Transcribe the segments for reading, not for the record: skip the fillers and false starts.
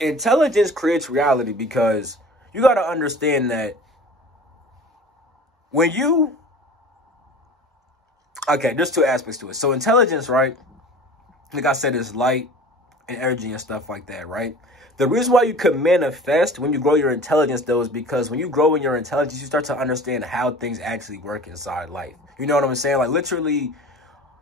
intelligence creates reality because you got to understand that when you, okay, there's two aspects to it. So intelligence, right? Like I said, is light and energy and stuff like that, right? The reason why you can manifest when you grow your intelligence, though, is because when you grow in your intelligence, you start to understand how things actually work inside life. You know what I'm saying? Like, literally,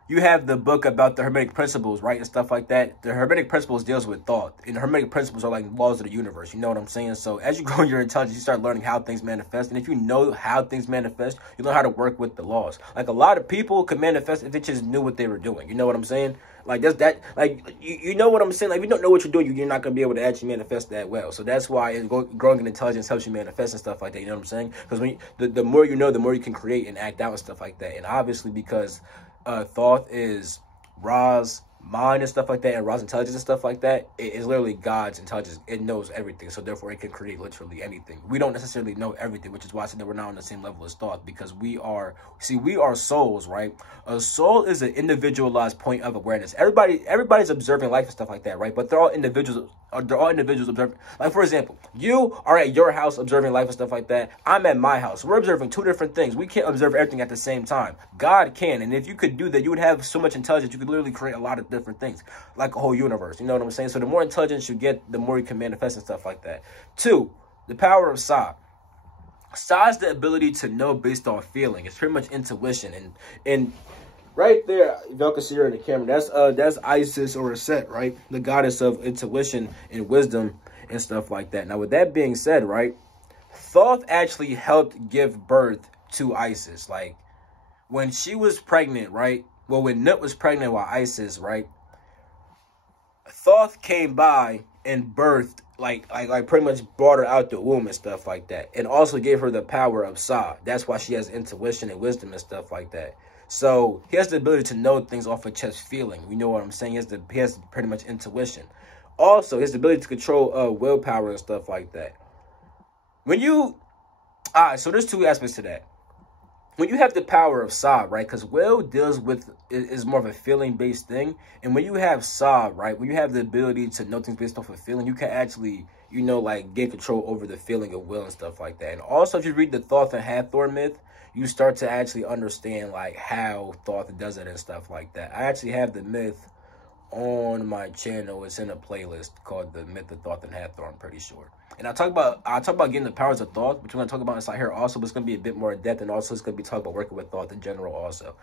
you have the book about the Hermetic principles, right, and stuff like that. The Hermetic principles deals with thought, and the Hermetic principles are like laws of the universe. You know what I'm saying? So as you grow in your intelligence, you start learning how things manifest, and if you know how things manifest, you learn how to work with the laws. Like, a lot of people could manifest if they just knew what they were doing. You know what I'm saying? Like, that's that. Like, you know what I'm saying? Like, if you don't know what you're doing, you're not gonna be able to actually manifest that well. So that's why growing in intelligence helps you manifest and stuff like that. You know what I'm saying? Because when the more you know, the more you can create and act out and stuff like that. And obviously, because Thoth is Ra's mind and stuff like that, and Ra's intelligence and stuff like that, it is literally God's intelligence. It knows everything, so therefore it can create literally anything. We don't necessarily know everything, which is why I said that we're not on the same level as Thoth, because we are souls, right? A soul is an individualized point of awareness. Everybody's observing life and stuff like that, right? But they're all individuals. They're all individuals observing. Like, for example, you are at your house observing life and stuff like that. I'm at my house. We're observing two different things. We can't observe everything at the same time. God can, and if you could do that, you would have so much intelligence. You could literally create a lot of different things, like a whole universe. You know what I'm saying? So the more intelligence you get, the more you can manifest and stuff like that. Two, the power of Sa. Sa is the ability to know based on feeling. It's pretty much intuition, and right there, if y'all can see her in the camera, that's Isis, or Set, right? The goddess of intuition and wisdom and stuff like that. Now, with that being said, right, Thoth actually helped give birth to Isis. Like, when she was pregnant, right? Well, when Nut was pregnant with Isis, right? Thoth came by and birthed, like pretty much brought her out the womb and stuff like that, and also gave her the power of Sa. That's why she has intuition and wisdom and stuff like that. So he has the ability to know things off of just feeling. You know what I'm saying? He has pretty much intuition. Also, he has the ability to control willpower and stuff like that. So there's two aspects to that. When you have the power of Sa, right? Because will deals with is more of a feeling based thing, and when you have Sa, right? When you have the ability to know things based off of feeling, you can actually, you know, like, get control over the feeling of will and stuff like that. And also, if you read the Thoth and Hathor myth, you start to actually understand, like, how Thoth does it and stuff like that. I actually have the myth on my channel. It's in a playlist called The Myth of Thoth and Hathor, I'm pretty sure. And I talk about getting the powers of Thoth, which we're going to talk about inside here also, but it's going to be a bit more in depth, and also it's going to be talking about working with Thoth in general also.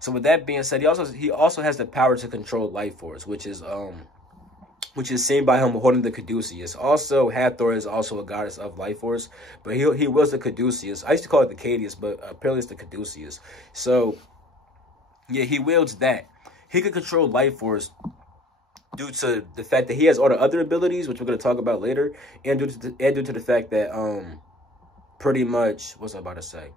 So with that being said, he also has the power to control life force, which is seen by him holding the caduceus. Also, Hathor is also a goddess of life force, but he was the caduceus. I used to call it the Cadius, but apparently it's the caduceus. So yeah, he wields that. He can control life force due to the fact that he has all the other abilities, which we're going to talk about later, and due to the fact that pretty much, what's I about to say?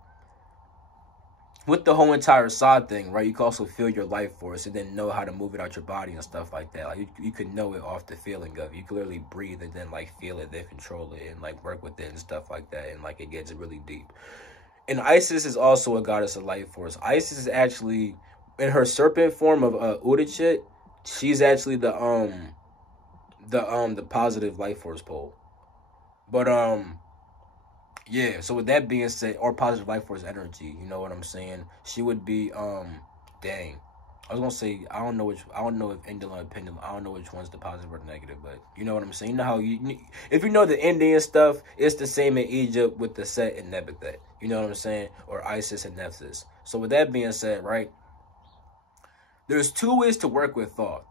With the whole entire Sa thing, right, you can also feel your life force and then know how to move it out your body and stuff like that. Like, you can know it off the feeling of it. You can literally breathe and then, like, feel it, then control it, and, like, work with it and stuff like that, and, like, it gets really deep. And Isis is also a goddess of life force. Isis is actually, in her serpent form of Udachit, she's actually the positive life force pole. But yeah, so with that being said, or positive life force energy, you know what I'm saying? She would be dang. I was gonna say I don't know if Indula and Pendulum, I don't know which one's the positive or the negative, but you know what I'm saying? You know how if you know the Indian stuff, it's the same in Egypt with the Set and Nebuchadnezzar. You know what I'm saying? Or Isis and Nephthys. So with that being said, right? There's two ways to work with Thoth.